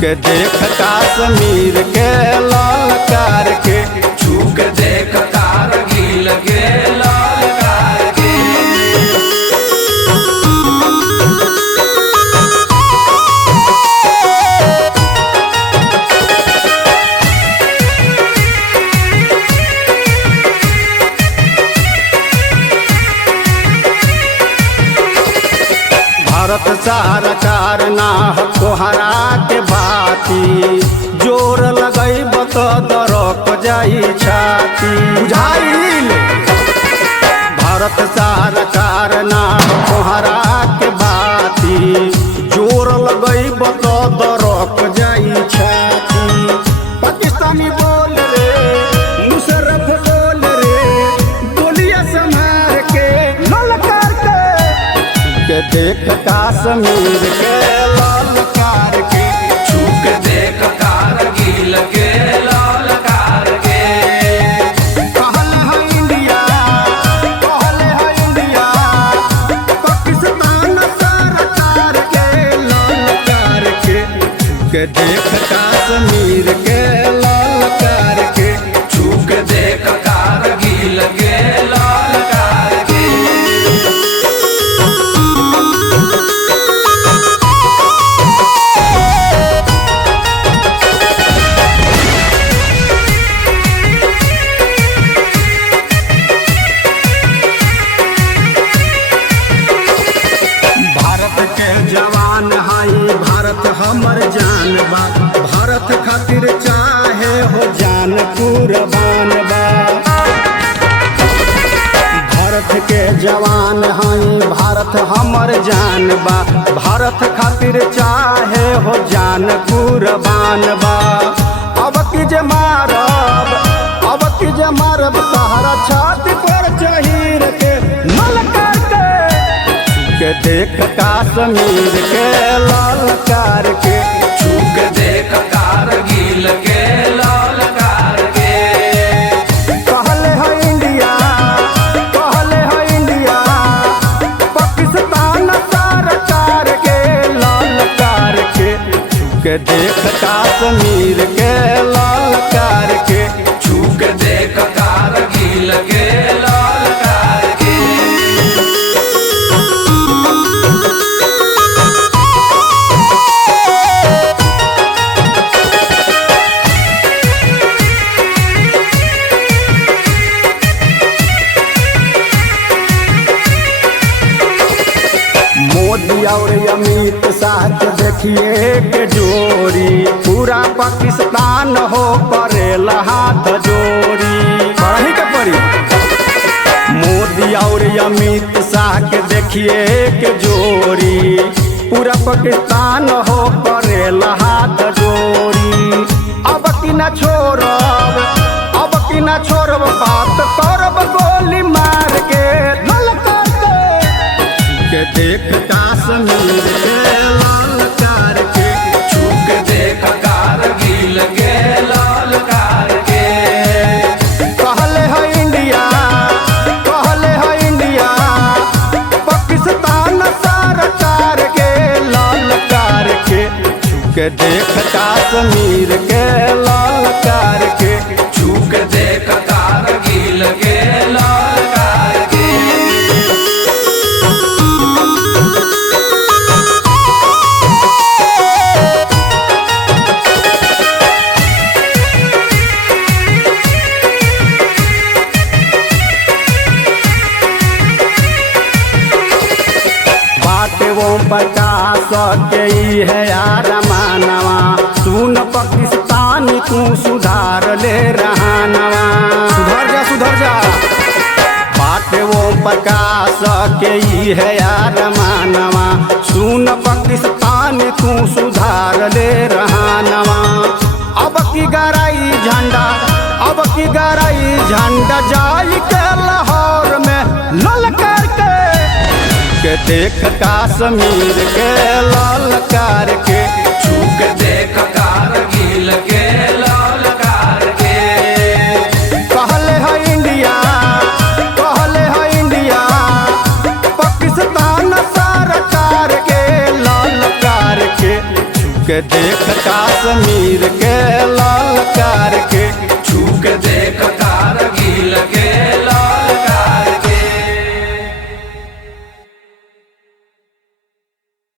के देख कश्मीर के ललकार के, छू के देख कारगिल के ललकार के। भारत सरकार ना तोहरा के बाती, जोर लगैब तो दरक जाई छाती बुझाइल। भारत सरकार ना तोहरा के बाती, जोर लगैब तो दरक जाई छाती। पाकिस्तानी बोल रे, मुशर्रफ बोल रे, बोलिया संभार के ललकार के देख कश्मीर के ललकार के, छू के देख कारगिल के ललकार के। कहल है इंडिया, कहल है इंडिया, पाकिस्तान सरकार के ललकार के देख कश्मीर के ललकार के, छू के देख कारगिल के ललकार के। जवान हाई भारत हमर जान बा, भारत खातिर चाहे हो जान कुर्बान बा। भारत के जवान हाई भारत हमर जान बा, भारत खातिर चाहे हो जान कुर्बान बा। अब की जे मारब, अब की जे मारब तहरा छाती पर चहीर के ललकार के देख कश्मीर के ललकार के, छू के देख कारगिल के ललकार के। कहल है इंडिया, कहल है इंडिया, पाकिस्तान सरकार के ललकार के देख कश्मीर के ललकार के, छू के देख कारगिल के ललकार के। मोदी और अमित शाह के देखिए के जोड़ी, पूरा पाकिस्तान हो करेला हाथ जोड़ी। पढ़ी के पड़ी मोदी और अमित शाह के देखिए के जोड़ी, पूरा पाकिस्तान हो करेला हाथ जोड़ी। अब की न छोड़ब, अब की न छोड़ब, बात करब गोली मार के ललकार के देख कश्मीर के ललकार के, छू के देख कारगिल के ललकार के। कहल है इंडिया, कहल है इंडिया, पाकिस्तान सरकार के ललकार के देख कश्मीर के ललकार के, छू के देख कारगिल के ललकार के। ओम प्रकाश के ई है यार मानवा, सुन पाकिस्तानी तू सुधार ले रहानवा। सुधर जा बाटे ओम प्रकाश के ई है यार मानवा, सुन पाकिस्तानी तू सुधार ले रहानवा। अब की गराई झंडा, अब की गराई झंडा जाई के लाहौर में ललकार के देख कश्मीर के ललकार के, छू के देख कारगिल के ललकार के। कहल है इंडिया, कहल है इंडिया, पाकिस्तान सरकार के ललकार के देख का कश्मीर के ललकार के।